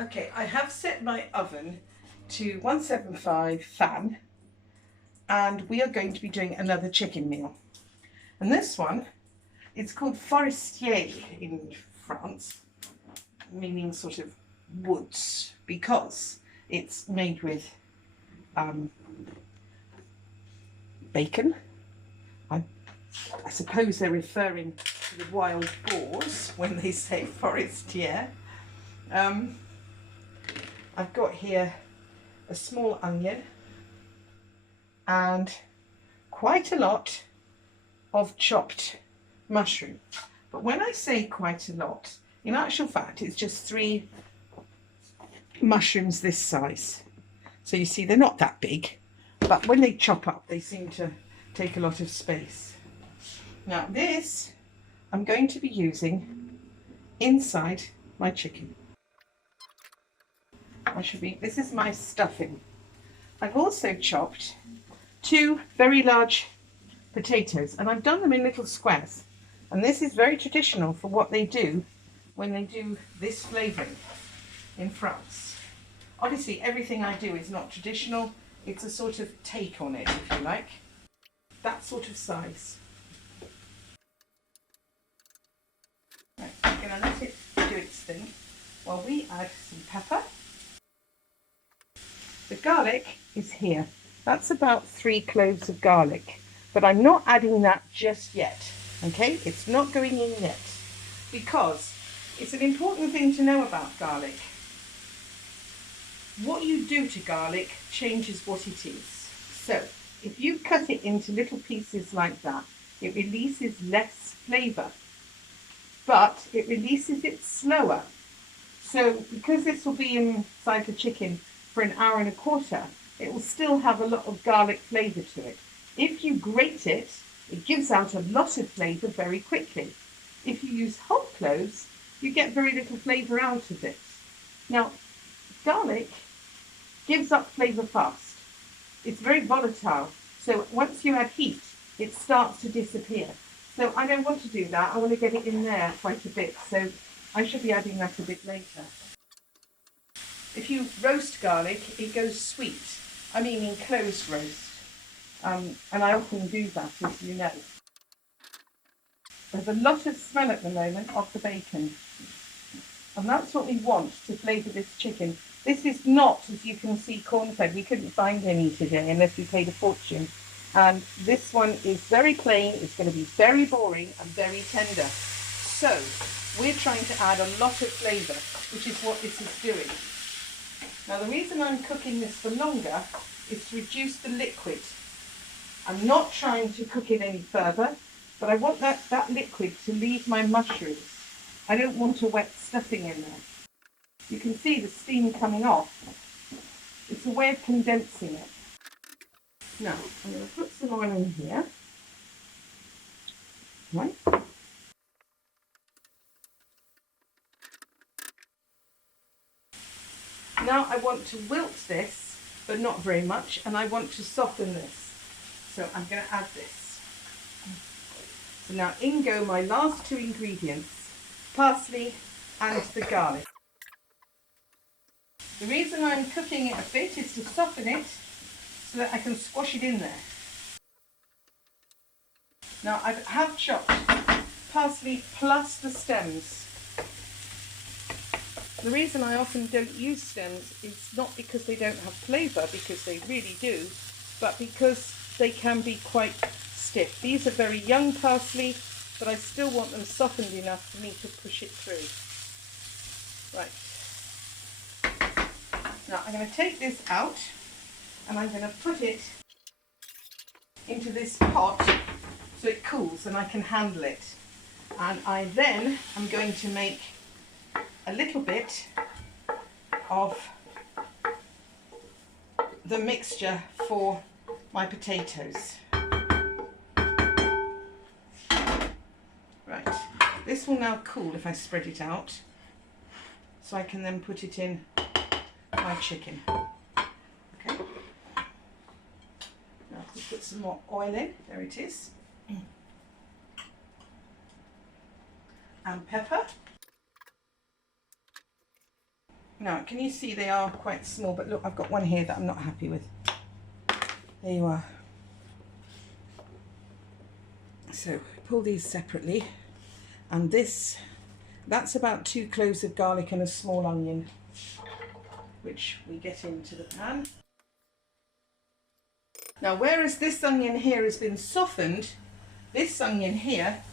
Okay, I have set my oven to 175 fan, and we are going to be doing another chicken meal. And this one, it's called Forestiere in France, meaning sort of woods, because it's made with bacon. I suppose they're referring to the wild boars when they say Forestiere. I've got here a small onion and quite a lot of chopped mushroom. But when I say quite a lot, in actual fact, it's just 3 mushrooms this size. So you see, they're not that big, but when they chop up, they seem to take a lot of space. Now this, I'm going to be using inside my chicken. This is my stuffing. I've also chopped 2 very large potatoes, and I've done them in little squares. And this is very traditional for what they do when they do this flavouring in France. Obviously, everything I do is not traditional. It's a sort of take on it, if you like. That sort of size. Right, I'm going to let it do its thing while we add some pepper. The garlic is here. That's about 3 cloves of garlic, but I'm not adding that just yet. Okay, it's not going in yet, because it's an important thing to know about garlic. What you do to garlic changes what it is. So if you cut it into little pieces like that, it releases less flavour, but it releases it slower. So because this will be inside the chicken for an hour and a quarter, it will still have a lot of garlic flavour to it. If you grate it, it gives out a lot of flavour very quickly. If you use whole cloves, you get very little flavour out of it. Now, garlic gives up flavour fast. It's very volatile, so once you add heat, it starts to disappear. So I don't want to do that. I want to get it in there quite a bit, so I should be adding that a bit later. If you roast garlic, it goes sweet. I mean in closed roast. And I often do that, as you know. There's a lot of smell at the moment of the bacon. And that's what we want to flavour this chicken. This is not, as you can see, corn-fed. We couldn't find any today unless we paid a fortune. And this one is very plain. It's going to be very boring and very tender. So we're trying to add a lot of flavour, which is what this is doing. Now the reason I'm cooking this for longer is to reduce the liquid. I'm not trying to cook it any further, but I want that liquid to leave my mushrooms. I don't want a wet stuffing in there. You can see the steam coming off. It's a way of condensing it. Now, I'm going to put some oil in here. Right. Now I want to wilt this, but not very much, and I want to soften this. So I'm going to add this. So now in go my last 2 ingredients, parsley and the garlic. The reason I'm cooking it a bit is to soften it so that I can squash it in there. Now I have chopped parsley plus the stems. The reason I often don't use stems is not because they don't have flavour, because they really do, but because they can be quite stiff. These are very young parsley, but I still want them softened enough for me to push it through. Right. Now I'm going to take this out and I'm going to put it into this pot so it cools and I can handle it. And I then am going to make a little bit of the mixture for my potatoes. Right, this will now cool if I spread it out, so I can then put it in my chicken. Okay. Now I'll put some more oil in, there it is, and pepper. Now, can you see they are quite small, but look, I've got one here that I'm not happy with. There you are. So pull these separately, and that's about 2 cloves of garlic and a small onion, which we get into the pan. Now, whereas this onion here has been softened, this onion here,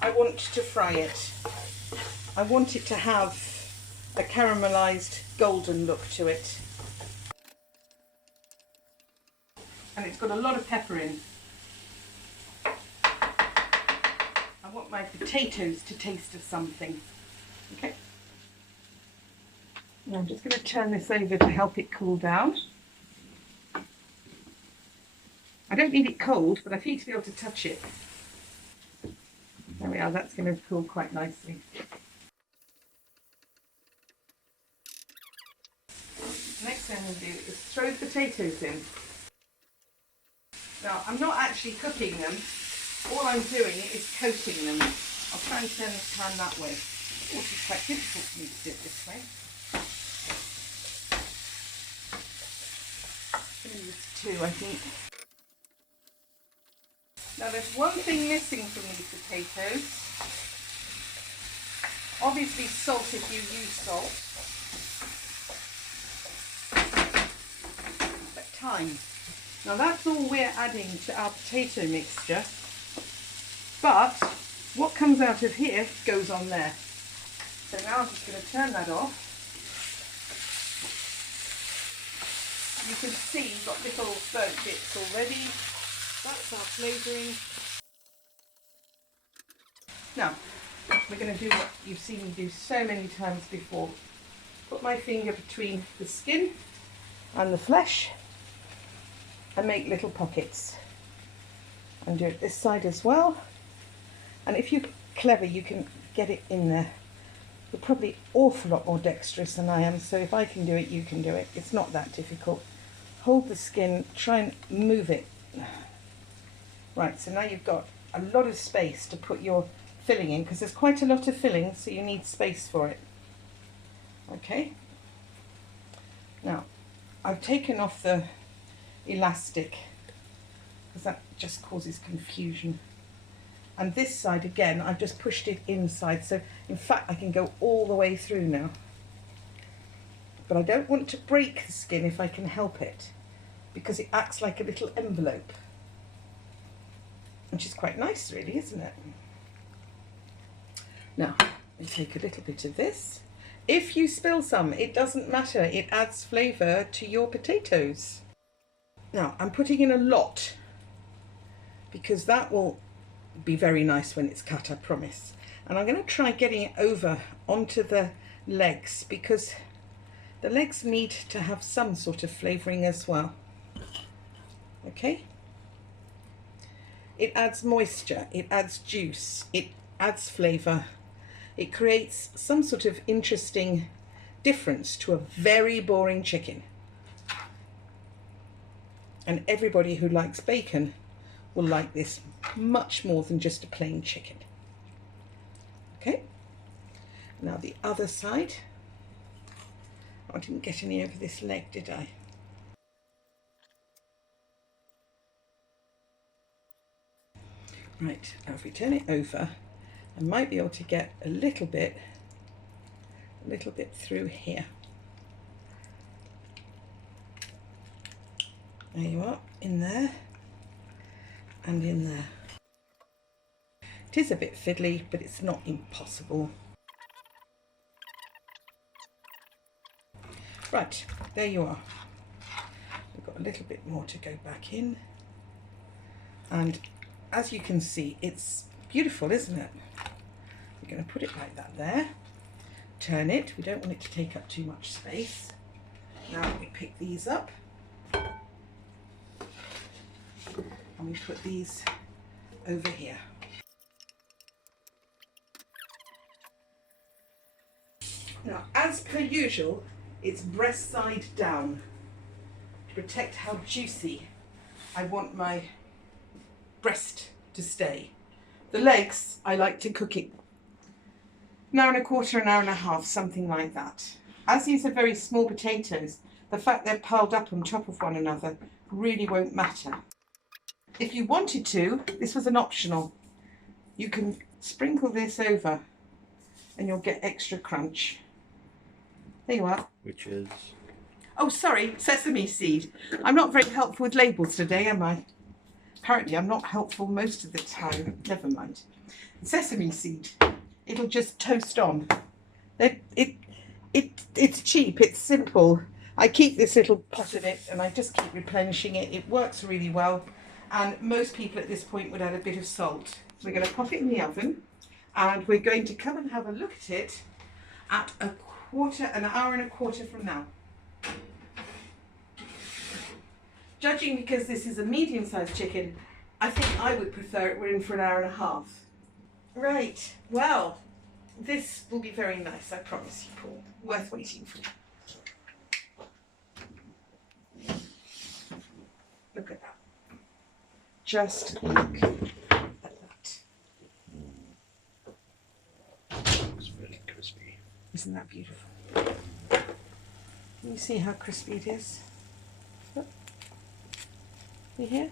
I want to fry it. I want it to have a caramelised golden look to it. And it's got a lot of pepper in. I want my potatoes to taste of something. Okay. Now I'm just going to turn this over to help it cool down. I don't need it cold, but I need to be able to touch it. There we are, that's going to cool quite nicely. Next thing I'm going to do is throw the potatoes in. Now, I'm not actually cooking them. All I'm doing is coating them. I'll try and turn the pan that way. Oh, it's quite difficult for me to do it this way. I'm going to use 2, I think. Now, there's one thing missing from these potatoes. Obviously, salt if you use salt. But thyme. Now, that's all we're adding to our potato mixture. But what comes out of here goes on there. So now I'm just going to turn that off. You can see you've got little burnt bits already. That's our flavouring. Now, we're going to do what you've seen me do so many times before. Put my finger between the skin and the flesh and make little pockets. And do it this side as well. And if you're clever, you can get it in there. You're probably an awful lot more dexterous than I am, so if I can do it, you can do it. It's not that difficult. Hold the skin, try and move it. Right, so now you've got a lot of space to put your filling in, because there's quite a lot of filling, so you need space for it. Okay. Now, I've taken off the elastic, because that just causes confusion. And this side, again, I've just pushed it inside, so in fact I can go all the way through now. But I don't want to break the skin if I can help it, because it acts like a little envelope. Which is quite nice, really, isn't it? Now, we take a little bit of this. If you spill some, it doesn't matter. It adds flavour to your potatoes. Now, I'm putting in a lot, because that will be very nice when it's cut, I promise. And I'm going to try getting it over onto the legs, because the legs need to have some sort of flavouring as well. Okay? It adds moisture, it adds juice, it adds flavour. It creates some sort of interesting difference to a very boring chicken. And everybody who likes bacon will like this much more than just a plain chicken. Okay, now the other side. Oh, I didn't get any over this leg, did I? Right, now if we turn it over, I might be able to get a little bit through here. There you are, in there and in there. It is a bit fiddly, but it's not impossible. Right, there you are. We've got a little bit more to go back in. And as you can see, it's beautiful, isn't it? We're going to put it like that there. Turn it. We don't want it to take up too much space. Now we pick these up. And we put these over here. Now, as per usual, it's breast side down to protect how juicy I want my breast to stay. The legs, I like to cook it an hour and a quarter, an hour and a half, something like that. As these are very small potatoes, the fact they're piled up on top of one another really won't matter. If you wanted to, this was an optional. You can sprinkle this over and you'll get extra crunch. There you are. Which is? Oh, sorry, sesame seed. I'm not very helpful with labels today, am I? Apparently I'm not helpful most of the time. Never mind. Sesame seed. It'll just toast on. It's cheap, it's simple. I keep this little pot of it and I just keep replenishing it. It works really well. And most people at this point would add a bit of salt. So we're going to pop it in the oven and we're going to come and have a look at it at an hour and a quarter from now. Judging because this is a medium-sized chicken, I think I would prefer it were in for an hour and a half. Right, well, this will be very nice, I promise you, Paul. Worth waiting for. Look at that. Just look at that. Looks really crispy. Isn't that beautiful? Can you see how crispy it is? Look. You hear?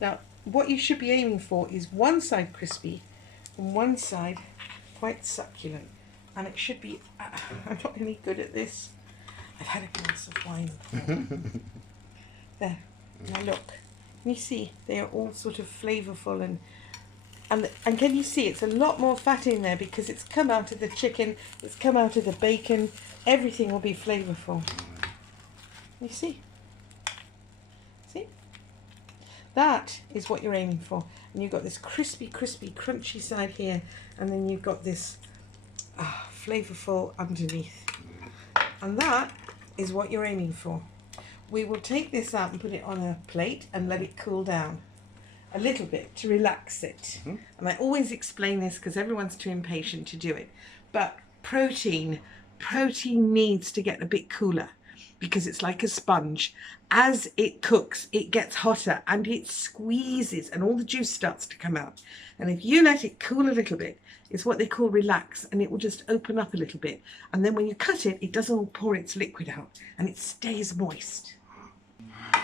Now, what you should be aiming for is one side crispy and one side quite succulent. And it should be, I'm not really good at this. I've had a glass of wine. There, now look. Can you see? They are all sort of flavourful and can you see it's a lot more fat in there because it's come out of the chicken, it's come out of the bacon, everything will be flavourful. You see? See? That is what you're aiming for. And you've got this crispy, crunchy side here, and then you've got this flavourful underneath. And that is what you're aiming for. We will take this out and put it on a plate and let it cool down a little bit to relax it. And I always explain this because everyone's too impatient to do it. But protein needs to get a bit cooler because it's like a sponge. As it cooks, it gets hotter and it squeezes and all the juice starts to come out. And if you let it cool a little bit, it's what they call relax, and it will just open up a little bit. And then when you cut it, it doesn't pour its liquid out and it stays moist.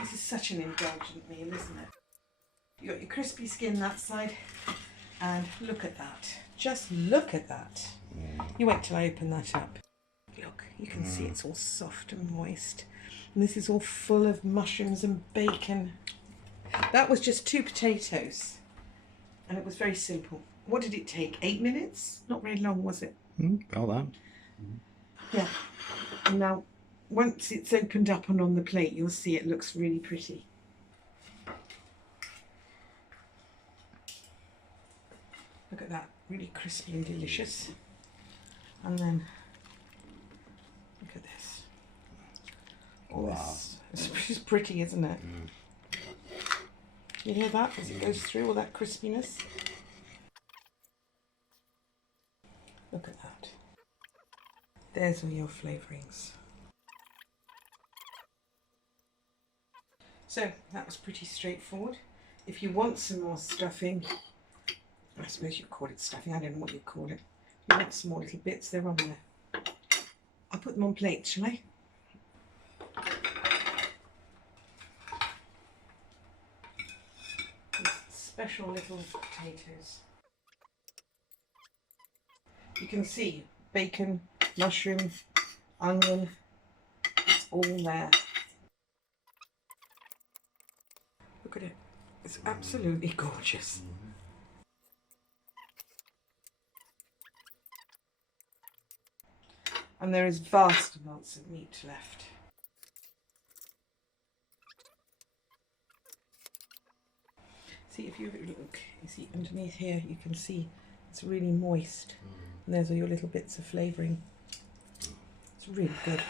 This is such an indulgent meal, isn't it? You got your crispy skin that side, and look at that. Just look at that. You wait till I open that up. Look, you can see it's all soft and moist. And this is all full of mushrooms and bacon. That was just 2 potatoes. And it was very simple. What did it take? 8 minutes? Not very long, was it? About that. Yeah. And now, once it's opened up and on the plate, you'll see it looks really pretty. Look at that, really crispy and delicious. And then, look at this. Oh, wow. It's pretty, isn't it? You hear that as it goes through, all that crispiness? Look at that. There's all your flavourings. So that was pretty straightforward. If you want some more stuffing, I suppose you call it stuffing, I don't know what you call it. If you want some more little bits, they're on there. I'll put them on plates, shall I? These special little potatoes. You can see bacon, mushroom, onion, it's all there. Look at it, it's absolutely gorgeous. And there is vast amounts of meat left. See, if you look, you see underneath here, you can see it's really moist. And there's all your little bits of flavouring. It's really good.